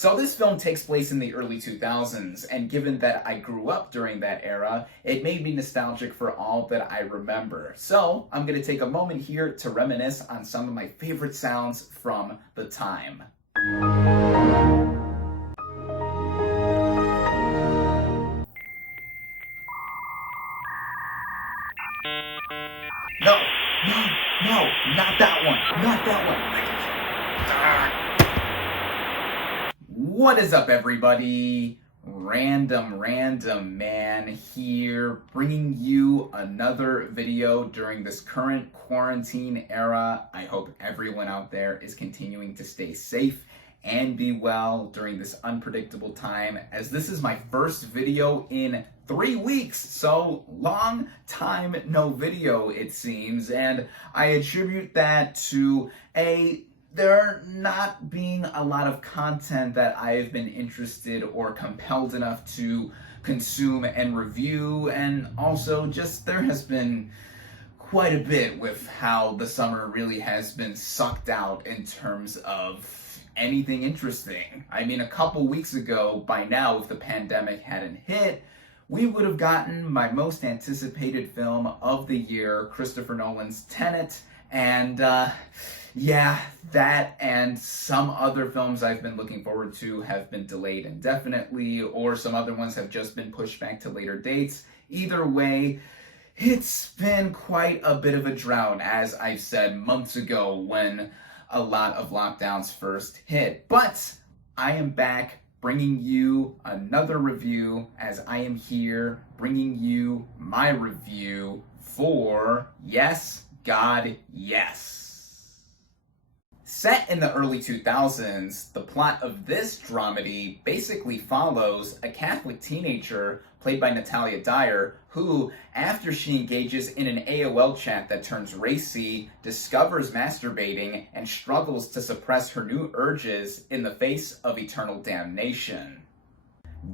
So this film takes place in the early 2000s, and given that I grew up during that era, it made me nostalgic for all that I remember. So I'm going to take a moment here to reminisce on some of my favorite sounds from the time. No, no, no, not that one, not that one. What is up, everybody? Random man here, bringing you another video during this current quarantine era. I hope everyone out there is continuing to stay safe and be well during this unpredictable time, as this is my first video in 3 weeks, so long time no video it seems, and I attribute that to there not being a lot of content that I've been interested or compelled enough to consume and review, and also just there has been quite a bit with how the summer really has been sucked out in terms of anything interesting. I mean, a couple weeks ago, by now, if the pandemic hadn't hit, we would have gotten my most anticipated film of the year, Christopher Nolan's Tenet, and yeah, that and some other films I've been looking forward to have been delayed indefinitely, or some other ones have just been pushed back to later dates. Either way, it's been quite a bit of a drought, as I said months ago when a lot of lockdowns first hit. But I am back bringing you another review, as I am here bringing you my review for, yes, God, yes. Set in the early 2000s, the plot of this dramedy basically follows a Catholic teenager played by Natalia Dyer who, after she engages in an AOL chat that turns racy, discovers masturbating and struggles to suppress her new urges in the face of eternal damnation.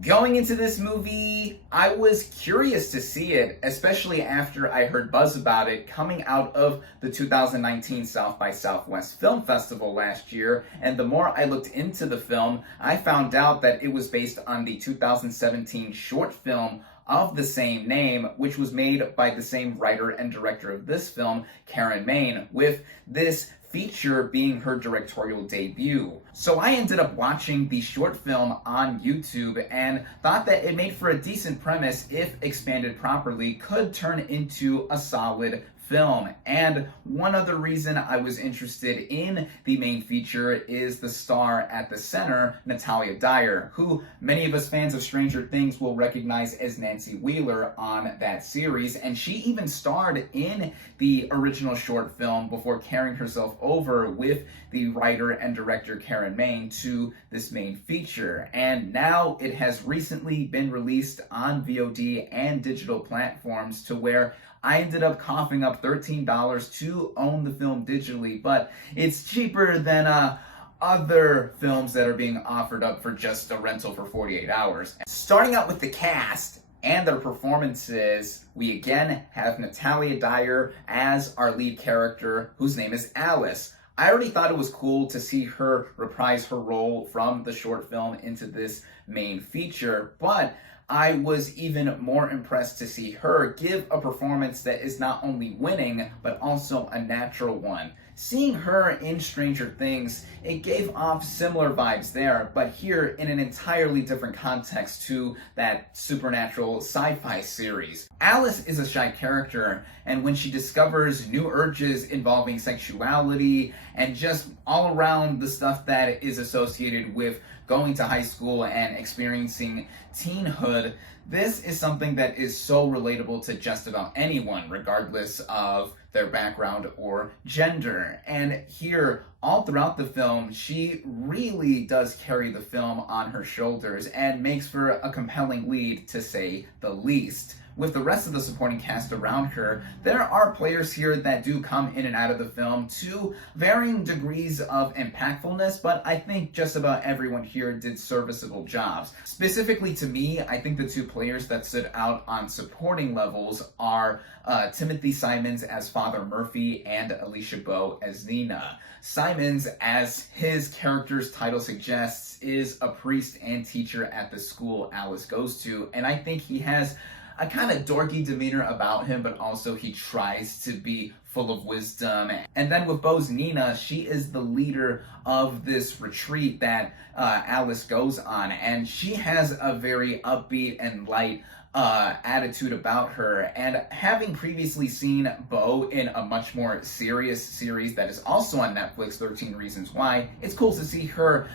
Going into this movie, I was curious to see it, especially after I heard buzz about it coming out of the 2019 South by Southwest Film Festival last year, and the more I looked into the film, I found out that it was based on the 2017 short film of the same name, which was made by the same writer and director of this film, Karen Maine, with this feature being her directorial debut. So I ended up watching the short film on YouTube and thought that it made for a decent premise if expanded properly, could turn into a solid film. And one other reason I was interested in the main feature is the star at the center, Natalia Dyer, who many of us fans of Stranger Things will recognize as Nancy Wheeler on that series, and she even starred in the original short film before carrying herself over with the writer and director Karen Maine to this main feature. And now it has recently been released on VOD and digital platforms, to where I ended up coughing up $13 to own the film digitally, but it's cheaper than other films that are being offered up for just a rental for 48 hours. Starting out with the cast and their performances, we again have Natalia Dyer as our lead character, whose name is Alice. I already thought it was cool to see her reprise her role from the short film into this main feature, but I was even more impressed to see her give a performance that is not only winning, but also a natural one. Seeing her in Stranger Things, it gave off similar vibes there, but here in an entirely different context to that supernatural sci-fi series. Alice is a shy character, and when she discovers new urges involving sexuality and just all around the stuff that is associated with going to high school and experiencing teenhood, this is something that is so relatable to just about anyone, regardless of their background or gender. And here, all throughout the film, she really does carry the film on her shoulders and makes for a compelling lead, to say the least. with the rest of the supporting cast around her, there are players here that do come in and out of the film to varying degrees of impactfulness, but I think just about everyone here did serviceable jobs. Specifically to me, I think the two players that stood out on supporting levels are Timothy Simons as Father Murphy and Alicia Bowe as Nina. Simons, as his character's title suggests, is a priest and teacher at the school Alice goes to, and I think he has a kind of dorky demeanor about him, but also he tries to be full of wisdom. And then with Bowe's Nina, she is the leader of this retreat that Alice goes on, and she has a very upbeat and light attitude about her. And having previously seen Bowe in a much more serious series that is also on Netflix, 13 Reasons Why, it's cool to see her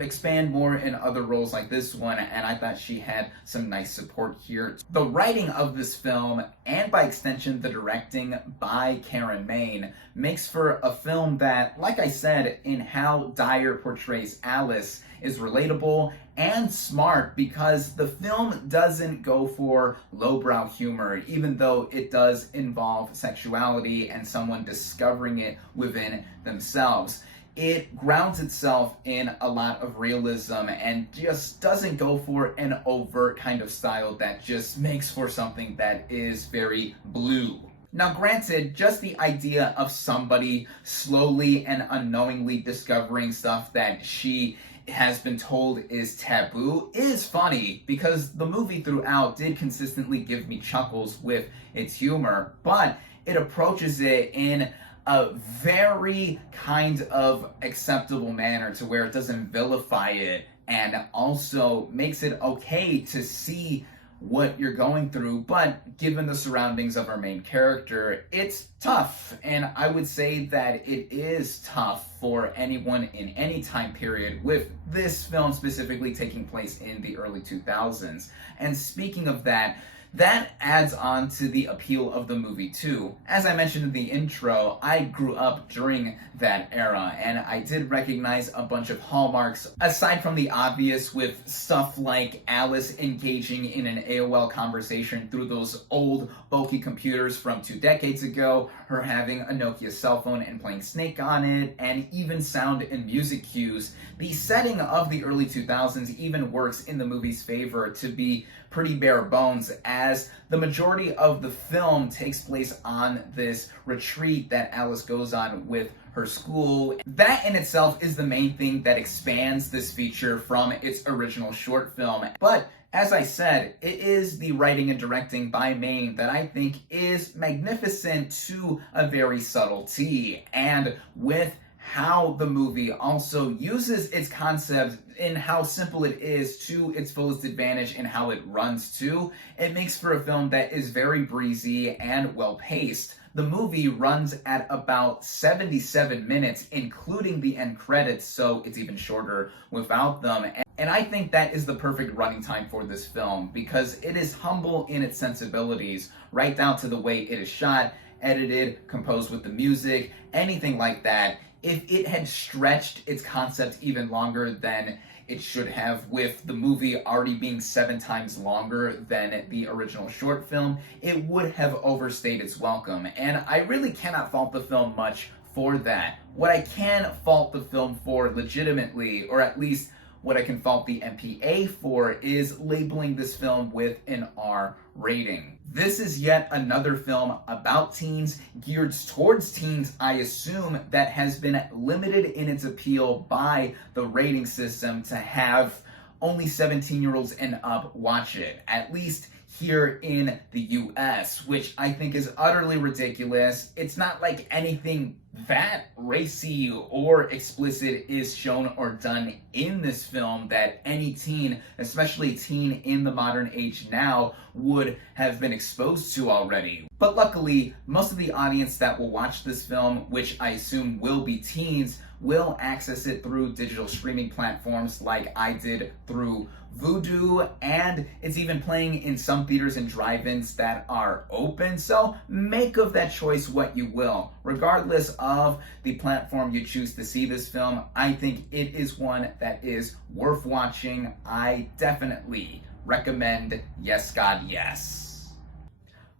expand more in other roles like this one, and I thought she had some nice support here. The writing of this film, and by extension the directing by Karen Maine, makes for a film that, like I said, in how Dyer portrays Alice, is relatable and smart, because the film doesn't go for lowbrow humor, even though it does involve sexuality and someone discovering it within themselves. It grounds itself in a lot of realism and just doesn't go for an overt kind of style that just makes for something that is very blue. Now granted, just the idea of somebody slowly and unknowingly discovering stuff that she has been told is taboo is funny, because the movie throughout did consistently give me chuckles with its humor, but it approaches it in a very kind of acceptable manner to where it doesn't vilify it, and also makes it okay to see what you're going through. But given the surroundings of our main character, it's tough, and I would say that it is tough for anyone in any time period, with this film specifically taking place in the early 2000s. And speaking of that, that adds on to the appeal of the movie too. As I mentioned in the intro, I grew up during that era, and I did recognize a bunch of hallmarks, aside from the obvious with stuff like Alice engaging in an AOL conversation through those old bulky computers from 2 decades ago, her having a Nokia cell phone and playing Snake on it, and even sound and music cues. The setting of the early 2000s even works in the movie's favor to be pretty bare bones, as the majority of the film takes place on this retreat that Alice goes on with her school. That in itself is the main thing that expands this feature from its original short film. But as I said, it is the writing and directing by Maine that I think is magnificent to a very subtle T, and with how the movie also uses its concept in how simple it is to its fullest advantage in how it runs too, it makes for a film that is very breezy and well paced. The movie runs at about 77 minutes, including the end credits, so it's even shorter without them. And I think that is the perfect running time for this film, because it is humble in its sensibilities, right down to the way it is shot, edited, composed with the music, anything like that. If it had stretched its concept even longer than it should have, with the movie already being 7 times longer than the original short film, it would have overstayed its welcome. And I really cannot fault the film much for that. What I can fault the film for legitimately, or at least what I can fault the MPA for, is labeling this film with an R rating. This is yet another film about teens, geared towards teens, I assume, that has been limited in its appeal by the rating system to have only 17-year-olds and up watch it, at least here in the US, which I think is utterly ridiculous. It's not like anything that racy or explicit is shown or done in this film that any teen, especially a teen in the modern age now, would have been exposed to already. But luckily, most of the audience that will watch this film, which I assume will be teens, will access it through digital streaming platforms like I did through Vudu, and it's even playing in some theaters and drive-ins that are open, so make of that choice what you will. Regardless of the platform you choose to see this film, I think it is one that is worth watching. I definitely recommend Yes God Yes.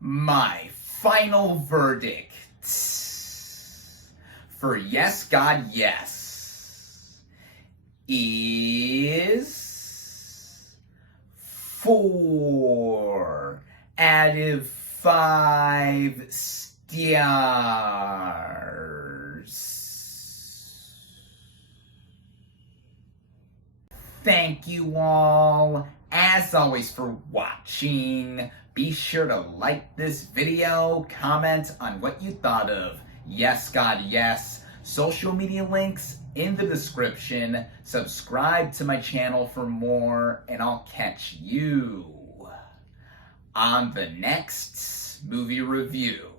My final verdict for Yes, God, Yes is 4 out of 5 stars. Thank you all, as always, for watching. Be sure to like this video, comment on what you thought of Yes, God, Yes. Social media links in the description. Subscribe to my channel for more, and I'll catch you on the next movie review.